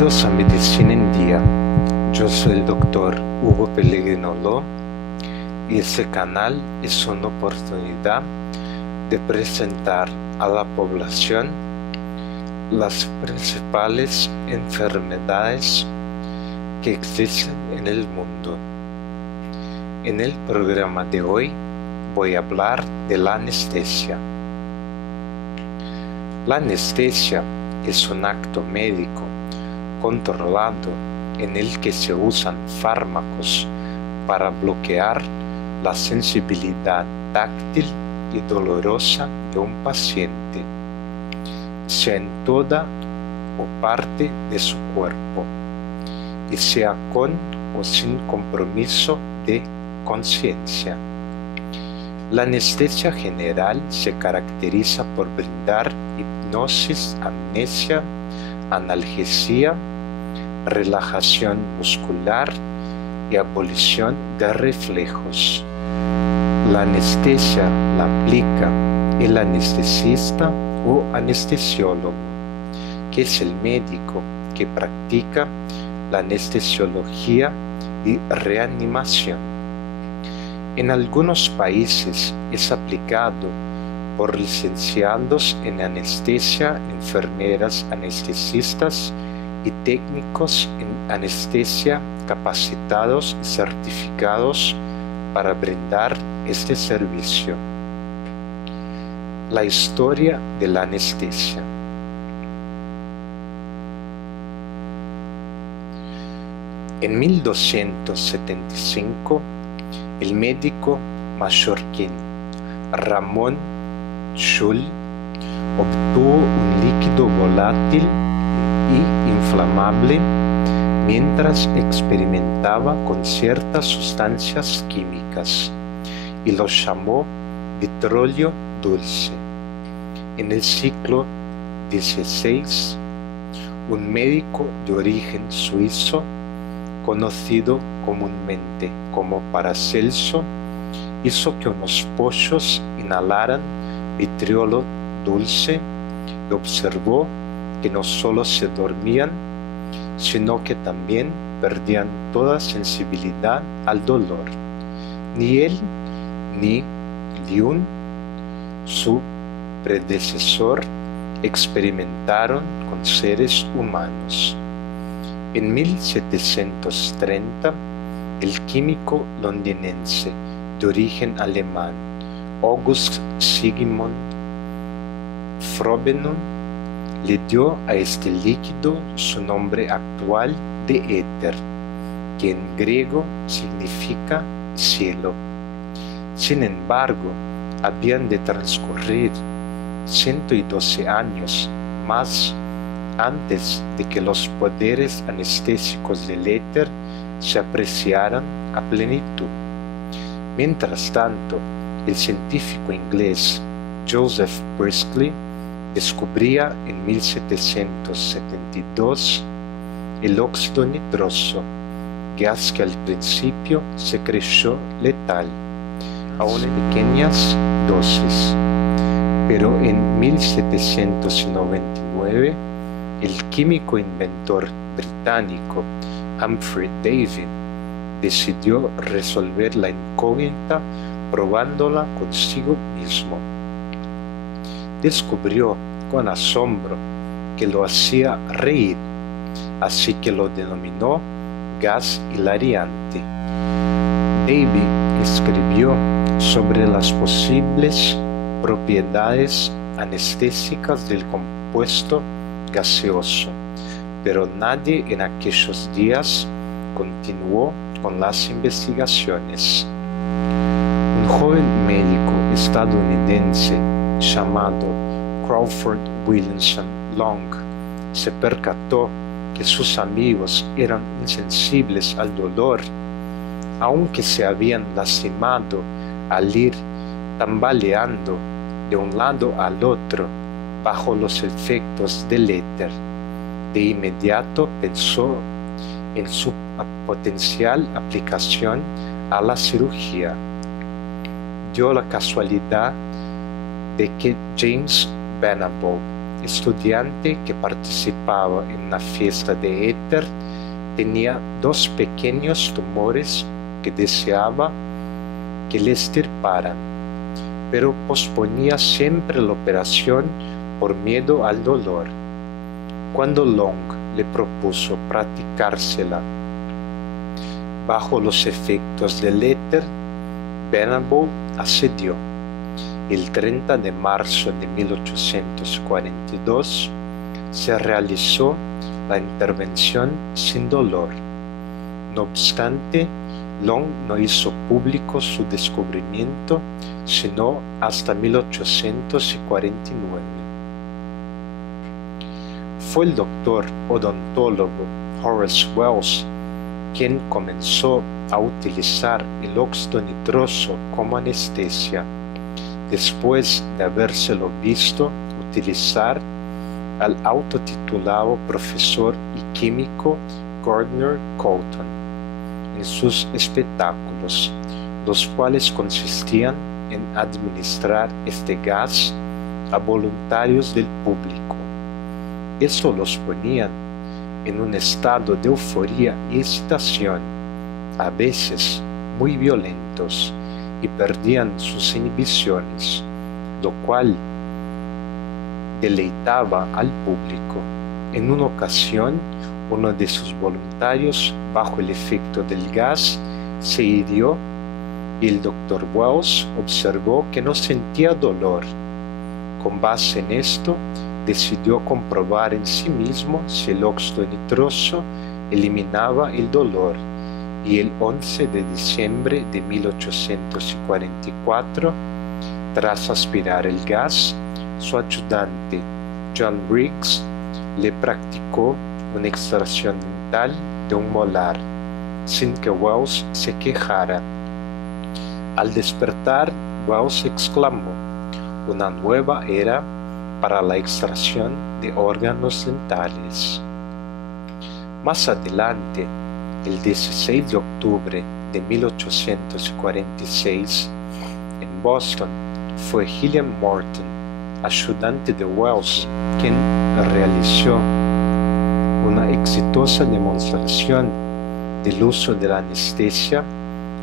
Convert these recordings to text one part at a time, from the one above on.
Bienvenidos a Medicina en Día. Yo soy el doctor Hugo Pellegrino Ló y este canal es una oportunidad de presentar a la población las principales enfermedades que existen en el mundo. En el programa de hoy voy a hablar de la anestesia. La anestesia es un acto médico controlado en el que se usan fármacos para bloquear la sensibilidad táctil y dolorosa de un paciente, sea en toda o parte de su cuerpo, y sea con o sin compromiso de conciencia. La anestesia general se caracteriza por brindar hipnosis, amnesia, analgesia, relajación muscular y abolición de reflejos. La anestesia la aplica el anestesista o anestesiólogo, que es el médico que practica la anestesiología y reanimación. En algunos países es aplicado por licenciados en anestesia, enfermeras anestesistas y técnicos en anestesia capacitados y certificados para brindar este servicio. La historia de la anestesia. En 1275, el médico mallorquín Ramón Llull obtuvo un líquido volátil y inflamable mientras experimentaba con ciertas sustancias químicas y lo llamó vitrolio dulce. En el siglo XVI, un médico de origen suizo, conocido comúnmente como Paracelso, hizo que unos pollos inhalaran vitriolo dulce y observó que no solo se dormían, sino que también perdían toda sensibilidad al dolor. Ni él ni Llull, su predecesor, experimentaron con seres humanos. En 1730, el químico londinense de origen alemán August Sigmund Frobenius le dio a este líquido su nombre actual de éter, que en griego significa cielo. Sin embargo, habían de transcurrir 112 años más antes de que los poderes anestésicos del éter se apreciaran a plenitud. Mientras tanto, el científico inglés Joseph Priestley descubría en 1772 el óxido nitroso, gas que al principio se creyó letal, aún en pequeñas dosis. Pero en 1799, el químico inventor británico Humphrey Davy decidió resolver la incógnita probándola consigo mismo. Descubrió con asombro que lo hacía reír, así que lo denominó gas hilariante. Davy escribió sobre las posibles propiedades anestésicas del compuesto gaseoso, pero nadie en aquellos días continuó con las investigaciones. Un joven médico estadounidense llamado Crawford Williamson Long se percató que sus amigos eran insensibles al dolor, aunque se habían lastimado al ir tambaleando de un lado al otro bajo los efectos del éter. De inmediato pensó en su potencial aplicación a la cirugía. Dio la casualidad de que James Venable, estudiante que participaba en una fiesta de éter tenía 2 pequeños tumores que deseaba que le extirparan, pero posponía siempre la operación por miedo al dolor. Cuando Long le propuso practicársela bajo los efectos del éter, Venable accedió. El 30 de marzo de 1842 se realizó la intervención sin dolor. No obstante, Long no hizo público su descubrimiento sino hasta 1849. Fue el doctor odontólogo Horace Wells quien comenzó a utilizar el óxido nitroso como anestesia, después de habérselo visto utilizar al autotitulado profesor y químico Gardner Cotton en sus espectáculos, los cuales consistían en administrar este gas a voluntarios del público. Eso los ponían en un estado de euforia y excitación, a veces muy violentos, y perdían sus inhibiciones, lo cual deleitaba al público. En una ocasión, uno de sus voluntarios, bajo el efecto del gas, se hirió y el doctor Wells observó que no sentía dolor. Con base en esto, decidió comprobar en sí mismo si el óxido nitroso eliminaba el dolor, y el 11 de diciembre de 1844, tras aspirar el gas, su ayudante John Briggs le practicó una extracción dental de un molar, sin que Wells se quejara. Al despertar, Wells exclamó: "Una nueva era para la extracción de órganos dentales". Más adelante, el 16 de octubre de 1846, en Boston, fue William Morton, ayudante de Wells, quien realizó una exitosa demostración del uso de la anestesia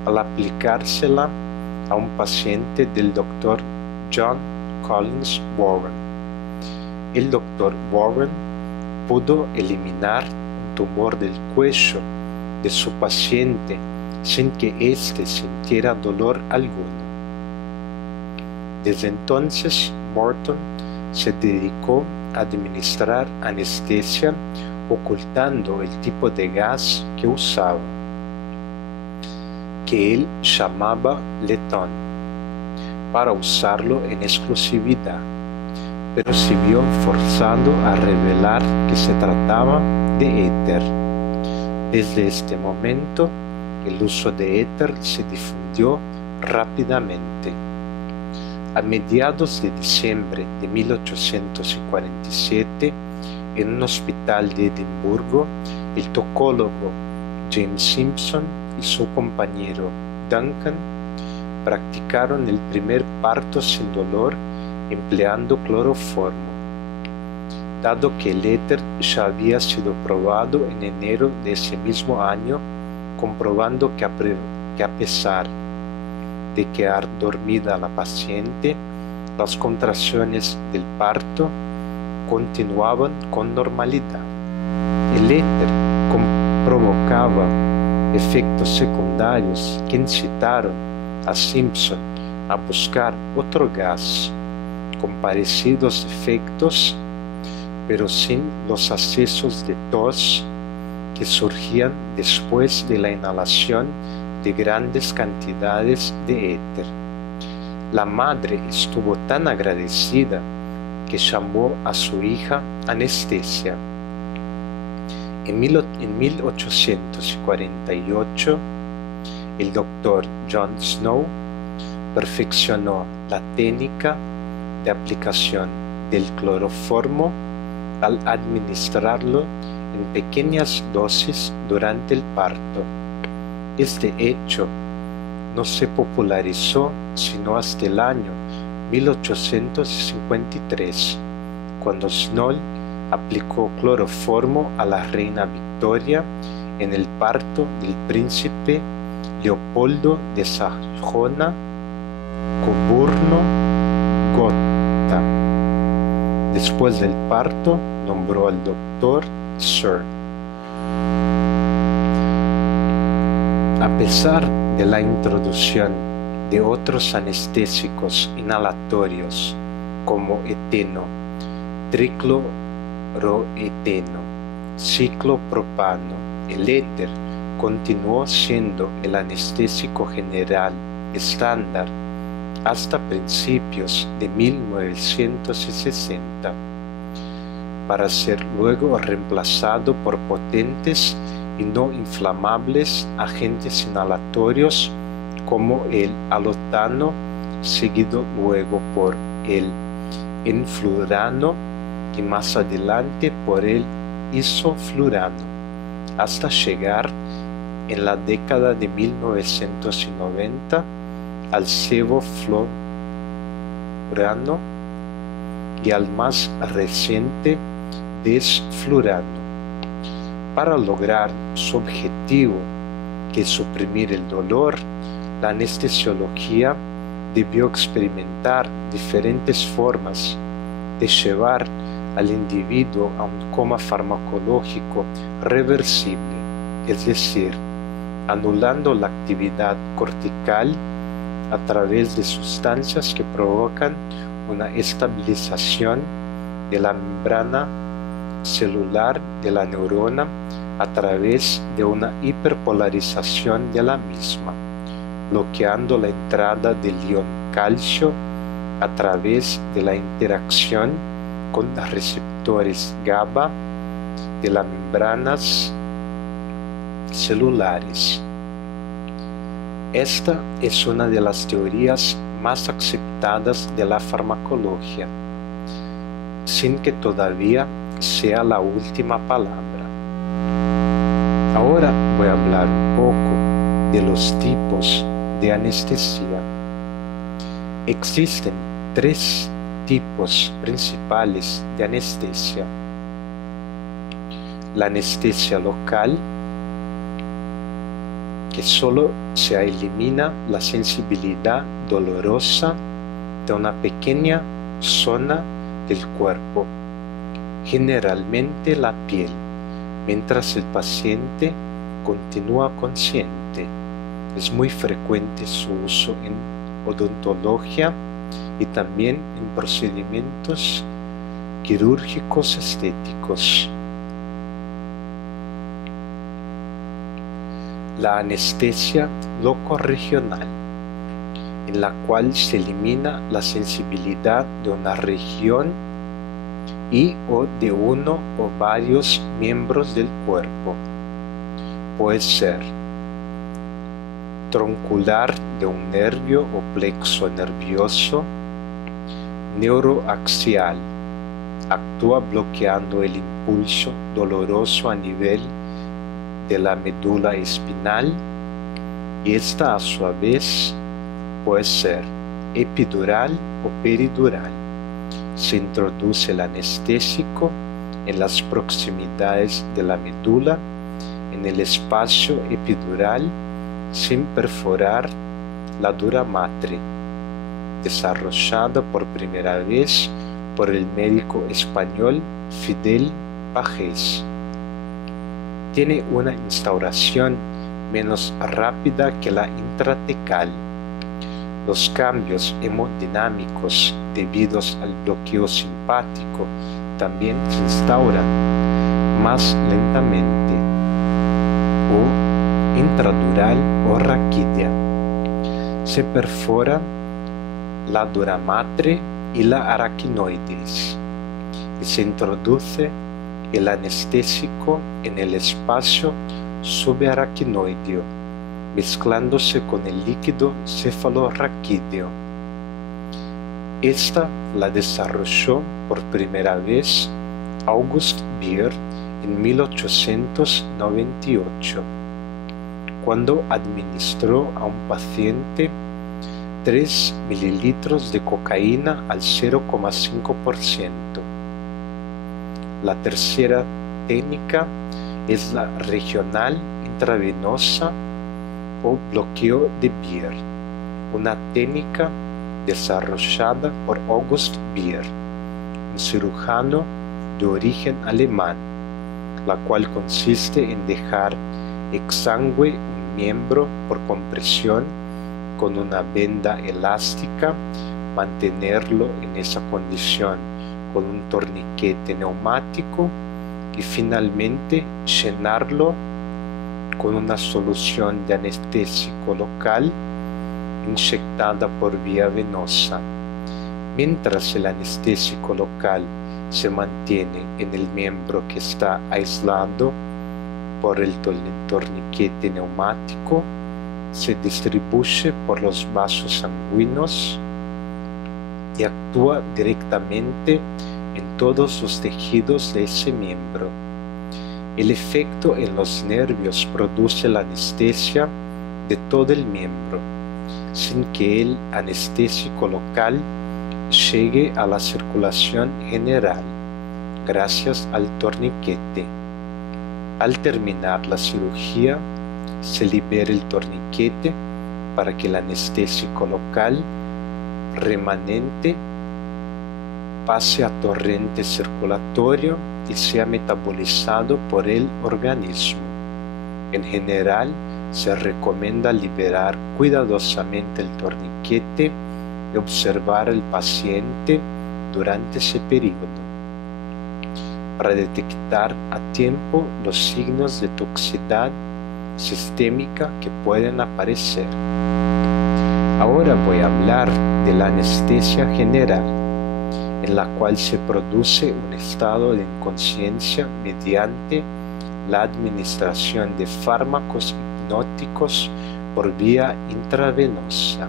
al aplicársela a un paciente del Dr. John Collins Warren. El Dr. Warren pudo eliminar un tumor del cuello de su paciente sin que éste sintiera dolor alguno. Desde entonces, Morton se dedicó a administrar anestesia ocultando el tipo de gas que usaba, que él llamaba letón, para usarlo en exclusividad, pero se vio forzado a revelar que se trataba de éter. Desde este momento, el uso de éter se difundió rápidamente. A mediados de diciembre de 1847, en un hospital de Edimburgo, el tocólogo James Simpson y su compañero Duncan practicaron el primer parto sin dolor empleando cloroformo, dado que el éter ya había sido probado en enero de ese mismo año, comprobando que a pesar de quedar dormida la paciente, las contracciones del parto continuaban con normalidad. El éter provocaba efectos secundarios que incitaron a Simpson a buscar otro gas con parecidos efectos, pero sin los accesos de tos que surgían después de la inhalación de grandes cantidades de éter. La madre estuvo tan agradecida que llamó a su hija Anestesia. En 1848, el doctor John Snow perfeccionó la técnica de aplicación del cloroformo al administrarlo en pequeñas dosis durante el parto. Este hecho no se popularizó sino hasta el año 1853, cuando Snow aplicó cloroformo a la reina Victoria en el parto del príncipe Leopoldo de Sajonia-Coburgo-Gotha. Después del parto, nombró al doctor Sir. A pesar de la introducción de otros anestésicos inhalatorios como eteno, tricloroeteno, ciclopropano, el éter continuó siendo el anestésico general estándar hasta principios de 1960, para ser luego reemplazado por potentes y no inflamables agentes inhalatorios como el alotano, seguido luego por el enflurano y más adelante por el isoflurano, hasta llegar en la década de 1990 al sevoflurano y al más reciente desflurano. Para lograr su objetivo, que es suprimir el dolor, la anestesiología debió experimentar diferentes formas de llevar al individuo a un coma farmacológico reversible, es decir, anulando la actividad cortical a través de sustancias que provocan una estabilización de la membrana celular de la neurona a través de una hiperpolarización de la misma, bloqueando la entrada del ion calcio a través de la interacción con receptores GABA de las membranas celulares. Esta es una de las teorías más aceptadas de la farmacología, sin que todavía sea la última palabra. Ahora voy a hablar un poco de los tipos de anestesia. Existen 3 tipos principales de anestesia: la anestesia local, que solo se elimina la sensibilidad dolorosa de una pequeña zona del cuerpo, generalmente la piel, mientras el paciente continúa consciente. Es muy frecuente su uso en odontología y también en procedimientos quirúrgicos estéticos. La anestesia locorregional, en la cual se elimina la sensibilidad de una región y o de uno o varios miembros del cuerpo. Puede ser troncular de un nervio o plexo nervioso, neuroaxial, actúa bloqueando el impulso doloroso a nivel de la médula espinal, y esta a su vez puede ser epidural o peridural. Se introduce el anestésico en las proximidades de la médula, en el espacio epidural, sin perforar la dura madre, desarrollada por primera vez por el médico español Fidel Pagés. Tiene una instauración menos rápida que la intratecal. Los cambios hemodinámicos debidos al bloqueo simpático también se instauran más lentamente, o intradural o raquídea. Se perfora la dura madre y la arachnoides y se introduce el anestésico en el espacio subaracnoideo, mezclándose con el líquido cefalorraquídeo. Esta la desarrolló por primera vez August Beer en 1898, cuando administró a un paciente 3 mililitros de cocaína al 0,5%, La tercera técnica es la regional intravenosa o bloqueo de Beer, una técnica desarrollada por August Beer, un cirujano de origen alemán, la cual consiste en dejar exangüe un miembro por compresión con una venda elástica, mantenerlo en esa condición con un torniquete neumático y finalmente llenarlo con una solución de anestésico local inyectada por vía venosa. Mientras el anestésico local se mantiene en el miembro que está aislado por el torniquete neumático, se distribuye por los vasos sanguíneos y actúa directamente en todos los tejidos de ese miembro. El efecto en los nervios produce la anestesia de todo el miembro, sin que el anestésico local llegue a la circulación general, gracias al torniquete. Al terminar la cirugía, se libera el torniquete para que el anestésico local remanente pase a torrente circulatorio y sea metabolizado por el organismo. En general, se recomienda liberar cuidadosamente el torniquete y observar al paciente durante ese periodo para detectar a tiempo los signos de toxicidad sistémica que pueden aparecer. Ahora voy a hablar de la anestesia general, en la cual se produce un estado de inconsciencia mediante la administración de fármacos hipnóticos por vía intravenosa,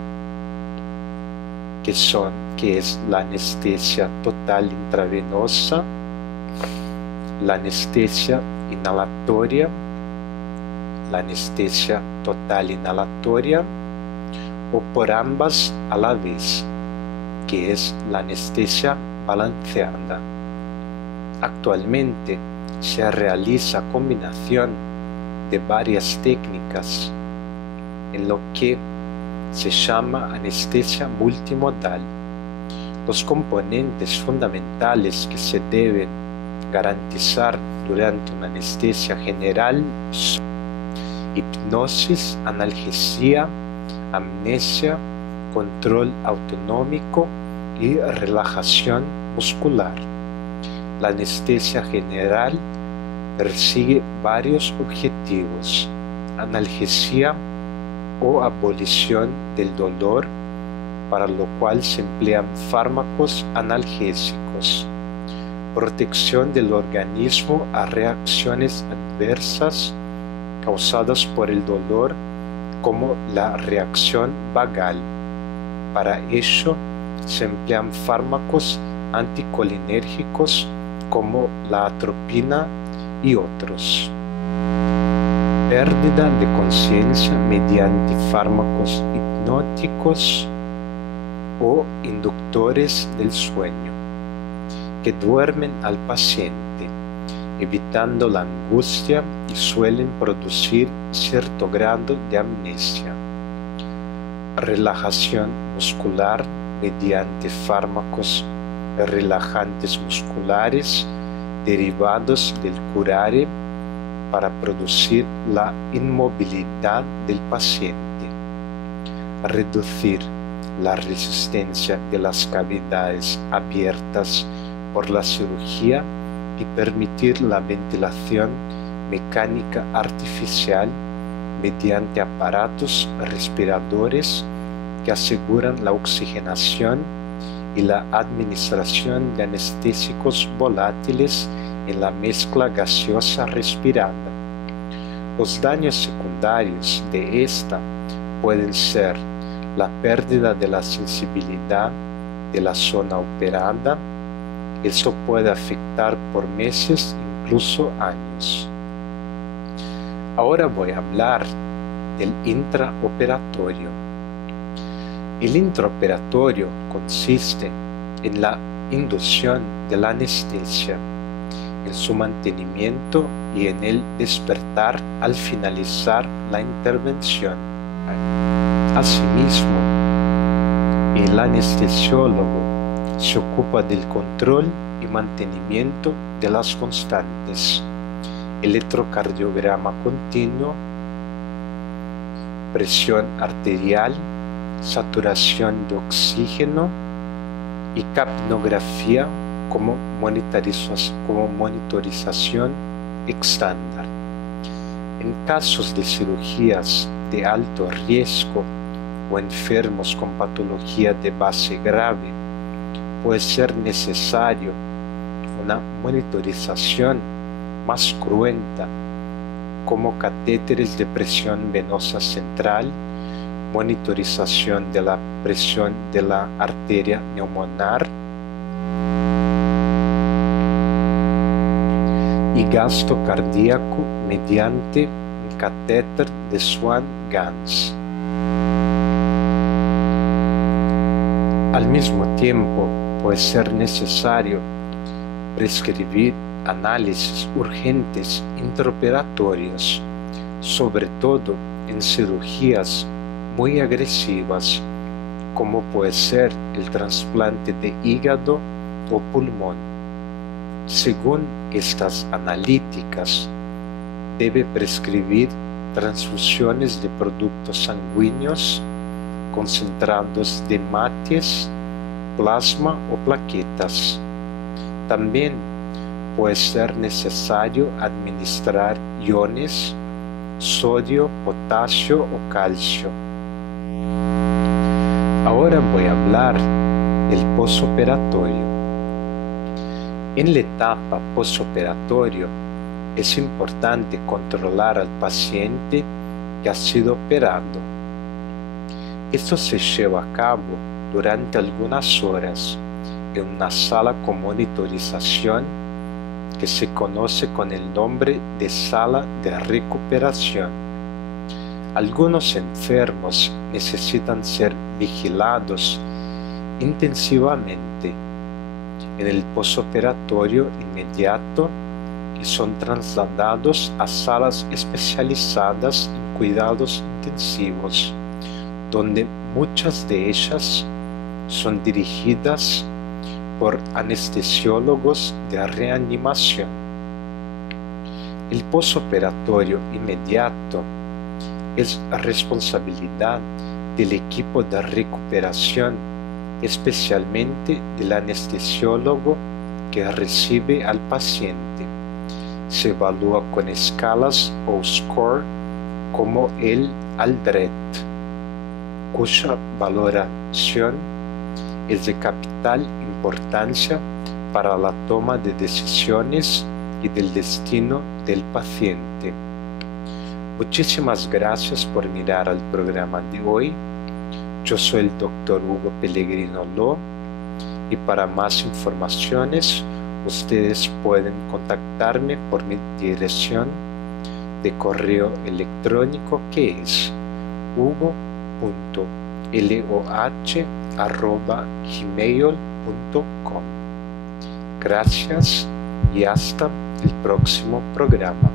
que es la anestesia total intravenosa, la anestesia inhalatoria, la anestesia total inhalatoria o por ambas a la vez, que es la anestesia balanceada. Actualmente se realiza combinación de varias técnicas en lo que se llama anestesia multimodal. Los componentes fundamentales que se deben garantizar durante una anestesia general son hipnosis, analgesia, amnesia, control autonómico y relajación muscular. La anestesia general persigue varios objetivos: analgesia o abolición del dolor, para lo cual se emplean fármacos analgésicos, protección del organismo a reacciones adversas causadas por el dolor, como la reacción vagal. Para ello se emplean fármacos anticolinérgicos como la atropina y otros. Pérdida de conciencia mediante fármacos hipnóticos o inductores del sueño, que duermen al paciente, evitando la angustia y suelen producir cierto grado de amnesia. Relajación muscular mediante fármacos relajantes musculares derivados del curare para producir la inmovilidad del paciente. Reducir la resistencia de las cavidades abiertas por la cirugía y permitir la ventilación mecánica artificial mediante aparatos respiradores que aseguran la oxigenación y la administración de anestésicos volátiles en la mezcla gaseosa respirada. Los daños secundarios de esta pueden ser la pérdida de la sensibilidad de la zona operada. Esto puede afectar por meses, incluso años. Ahora voy a hablar del intraoperatorio. El intraoperatorio consiste en la inducción de la anestesia en su mantenimiento y en el despertar al finalizar la intervención. Asimismo, el anestesiólogo se ocupa del control y mantenimiento de las constantes: electrocardiograma continuo, presión arterial, saturación de oxígeno y capnografía como monitorización estándar. En casos de cirugías de alto riesgo o enfermos con patología de base grave, puede ser necesario una monitorización más cruenta, como catéteres de presión venosa central, monitorización de la presión de la arteria neumonar y gasto cardíaco mediante un catéter de Swan-Ganz. Al mismo tiempo, puede ser necesario prescribir análisis urgentes intraoperatorios, sobre todo en cirugías muy agresivas, como puede ser el trasplante de hígado o pulmón. Según estas analíticas, debe prescribir transfusiones de productos sanguíneos concentrados de hemácias, plasma o plaquetas. También puede ser necesario administrar iones, sodio, potasio o calcio. Ahora voy a hablar del posoperatorio. En la etapa posoperatorio es importante controlar al paciente que ha sido operado. Esto se lleva a cabo durante algunas horas en una sala con monitorización que se conoce con el nombre de sala de recuperación. Algunos enfermos necesitan ser vigilados intensivamente en el posoperatorio inmediato y son trasladados a salas especializadas en cuidados intensivos, donde muchas de ellas son dirigidas por anestesiólogos de reanimación. El posoperatorio inmediato es responsabilidad del equipo de recuperación, especialmente del anestesiólogo que recibe al paciente. Se evalúa con escalas o score como el Aldred, cuya valoración es de capital importancia para la toma de decisiones y del destino del paciente. Muchísimas gracias por mirar al programa de hoy. Yo soy el Dr. Hugo Pellegrino Lo y para más informaciones ustedes pueden contactarme por mi dirección de correo electrónico, que es hugo.loh@gmail.com. Gracias y hasta el próximo programa.